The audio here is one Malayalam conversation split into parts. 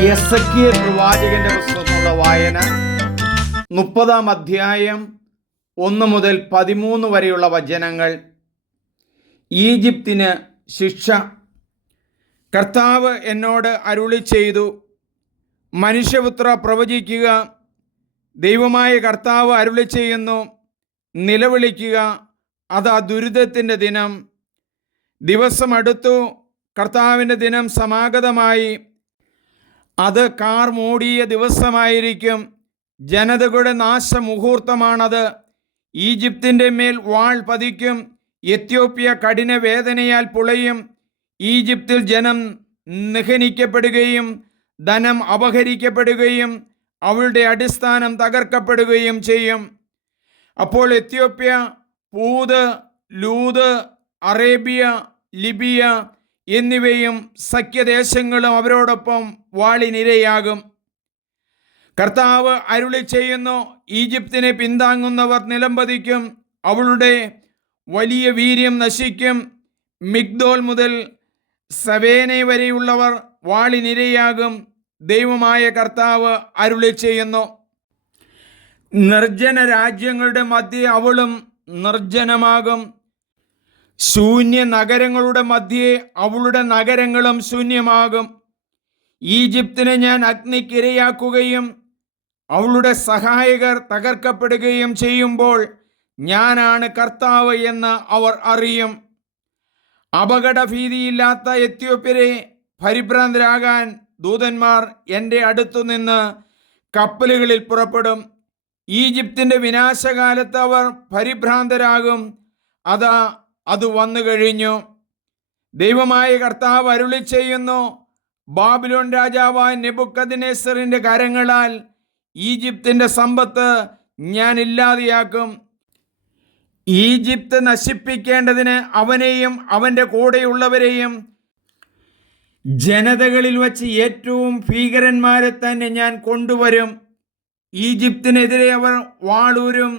എസെക്കിയേൽ പ്രവാചകന്റെ പുസ്തകത്തിലുള്ള വായന 30-ാം അധ്യായം 1 മുതൽ 13 വരെയുള്ള വചനങ്ങൾ. ഈജിപ്തിന് ശിക്ഷ. കർത്താവ് എന്നോട് അരുളി ചെയ്തു, മനുഷ്യപുത്ര പ്രവചിക്കുക. ദൈവമായ കർത്താവ് അരുളി ചെയ്യുന്നു, നിലവിളിക്കുക, അതാ ദുരിതത്തിൻ്റെ ദിനം. ദിവസം അടുത്തു, കർത്താവിൻ്റെ ദിനം സമാഗതമായി. അത് കാർ മൂടിയ ദിവസമായിരിക്കും. ജനതകളുടെ നാശമുഹൂർത്തമാണത്. ഈജിപ്തിൻ്റെ മേൽ വാൾ പതിക്കും. എത്യോപ്യ കഠിന വേദനയാൽ പുളയും. ഈജിപ്തിൽ ജനം നിഹനിക്കപ്പെടുകയും ധനം അപഹരിക്കപ്പെടുകയും അവളുടെ അടിസ്ഥാനം തകർക്കപ്പെടുകയും ചെയ്യും. അപ്പോൾ എത്യോപ്യ, പൂത്, ലൂത്, അറേബ്യ, ലിബിയ എന്നിവയും സഖ്യദേശങ്ങളും അവരോടൊപ്പം വാളിനിരയാകും. കർത്താവ് അരുളി ചെയ്യുന്നു, ഈജിപ്തിനെ പിന്താങ്ങുന്നവർ നിലംപതിക്കും. അവളുടെ വലിയ വീര്യം നശിക്കും. മിഗ്ദോൽ മുതൽ സവേനെ വരെയുള്ളവർ വാളിനിരയാകും. ദൈവമായ കർത്താവ് അരുളി ചെയ്യുന്നു, നിർജ്ജന രാജ്യങ്ങളുടെ മധ്യേ അവളും നിർജ്ജനമാകും. ശൂന്യ നഗരങ്ങളുടെ മധ്യേ അവളുടെ നഗരങ്ങളും ശൂന്യമാകും. ഈജിപ്തിനെ ഞാൻ അഗ്നിക്കിരയാക്കുകയും അവളുടെ സഹായകർ തകർക്കപ്പെടുകയും ചെയ്യുമ്പോൾ ഞാനാണ് കർത്താവ് എന്ന് അവർ അറിയും. അപകടഭീതിയില്ലാത്ത എത്യോപ്യരെ പരിഭ്രാന്തരാകാൻ ദൂതന്മാർ എൻ്റെ അടുത്തുനിന്ന് കപ്പലുകളിൽ പുറപ്പെടും. ഈജിപ്തിൻ്റെ വിനാശകാലത്ത് അവർ പരിഭ്രാന്തരാകും. അതാ അത് വന്നു കഴിഞ്ഞു. ദൈവമായ കർത്താവ് അരുളി ചെയ്യുന്നു, ബാബിലോൺ രാജാവായ നെബൂഖദ്നേസറിന്റെ കരങ്ങളാൽ ഈജിപ്തിൻ്റെ സമ്പത്ത് ഞാൻ ഇല്ലാതെയാക്കും. ഈജിപ്ത് നശിപ്പിക്കേണ്ടതിന് അവനെയും അവൻ്റെ കൂടെയുള്ളവരെയും ജനതകളിൽ വച്ച് ഏറ്റവും ഭീകരന്മാരെ തന്നെ ഞാൻ കൊണ്ടുവരും. ഈജിപ്തിനെതിരെ അവർ വാളൂരും.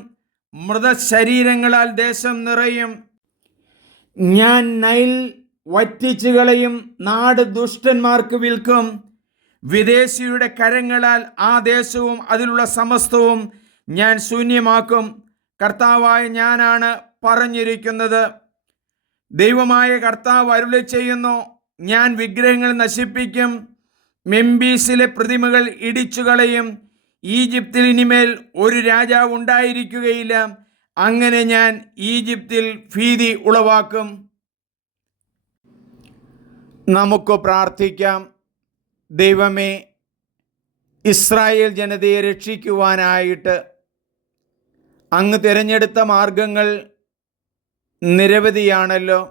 മൃതശരീരങ്ങളാൽ ദേശം നിറയും. ഞാൻ നൈൽ വറ്റിച്ചു കളയും. നാട് ദുഷ്ടന്മാർക്ക് വിൽക്കും. വിദേശിയുടെ കരങ്ങളാൽ ആ ദേശവും അതിലുള്ള സമസ്തവും ഞാൻ ശൂന്യമാക്കും. കർത്താവായ ഞാനാണ് പറഞ്ഞിരിക്കുന്നത്. ദൈവമായ കർത്താവ് അരുളി ചെയ്യുന്നു, ഞാൻ വിഗ്രഹങ്ങൾ നശിപ്പിക്കും. മെമ്പീസിലെ പ്രതിമകൾ ഇടിച്ചു കളയും. ഈജിപ്തിൽ ഇനിമേൽ ഒരു രാജാവ് ഉണ്ടായിരിക്കുകയില്ല. അങ്ങനെ ഞാൻ ഈജിപ്തിൽ ഭീതി ഉളവാക്കും. നമുക്ക് പ്രാർത്ഥിക്കാം. ദൈവമേ, ഇസ്രായേൽ ജനതയെ രക്ഷിക്കുവാനായിട്ട് അങ്ങ് തിരഞ്ഞെടുത്ത മാർഗങ്ങൾ നിരവധിയാണല്ലോ.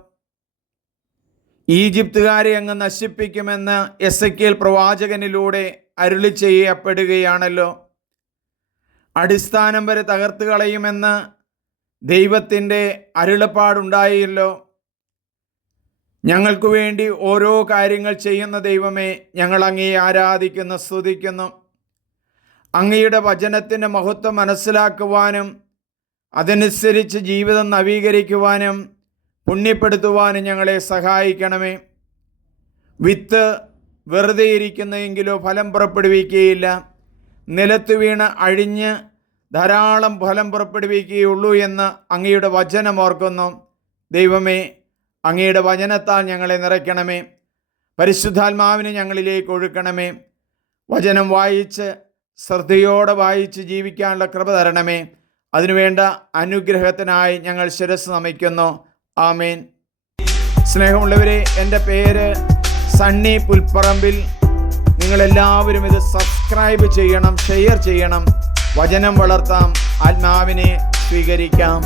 ഈജിപ്തുകാരെ അങ്ങ് നശിപ്പിക്കുമെന്ന് എസെക്കിയേൽ പ്രവാചകനിലൂടെ അരുളി ചെയ്യപ്പെടുകയാണല്ലോ. അടിസ്ഥാനം വരെ തകർത്ത് കളയുമെന്ന് ദൈവത്തിൻ്റെ അരുളപ്പാടുണ്ടായല്ലോ. ഞങ്ങൾക്ക് വേണ്ടി ഓരോ കാര്യങ്ങൾ ചെയ്യുന്ന ദൈവമേ, ഞങ്ങൾ അങ്ങയെ ആരാധിക്കുന്നു, സ്തുതിക്കുന്നു. അങ്ങയുടെ വചനത്തിൻ്റെ മഹത്വം മനസ്സിലാക്കുവാനും അതനുസരിച്ച് ജീവിതം നവീകരിക്കുവാനും പുണ്യപ്പെടുത്തുവാനും ഞങ്ങളെ സഹായിക്കണമേ. വിത്ത് വെറുതെ ഇരിക്കുന്നെങ്കിലോ ഫലം പുറപ്പെടുവിക്കുകയില്ല. നിലത്ത് വീണ് അഴിഞ്ഞ് ധാരാളം ഫലം പുറപ്പെടുവിക്കുകയുള്ളൂ എന്ന് അങ്ങയുടെ വചനം ഓർക്കുന്നു. ദൈവമേ, അങ്ങയുടെ വചനത്താൽ ഞങ്ങളെ നിറയ്ക്കണമേ. പരിശുദ്ധാത്മാവിനെ ഞങ്ങളിലേക്ക് ഒഴുക്കണമേ. വചനം വായിച്ച് ശ്രദ്ധയോടെ വായിച്ച് ജീവിക്കാനുള്ള കൃപ തരണമേ. അതിനുവേണ്ട അനുഗ്രഹത്തിനായി ഞങ്ങൾ ശിരസ്സ് നമിക്കുന്നു. ആമേൻ. സ്നേഹമുള്ളവരെ, എൻ്റെ പേര് സണ്ണി പുൽപ്പറമ്പിൽ. നിങ്ങളെല്ലാവരും ഇത് സബ്സ്ക്രൈബ് ചെയ്യണം, ഷെയർ ചെയ്യണം. വചനം വളർത്താം, ആത്മാവിനെ സ്വീകരിക്കാം.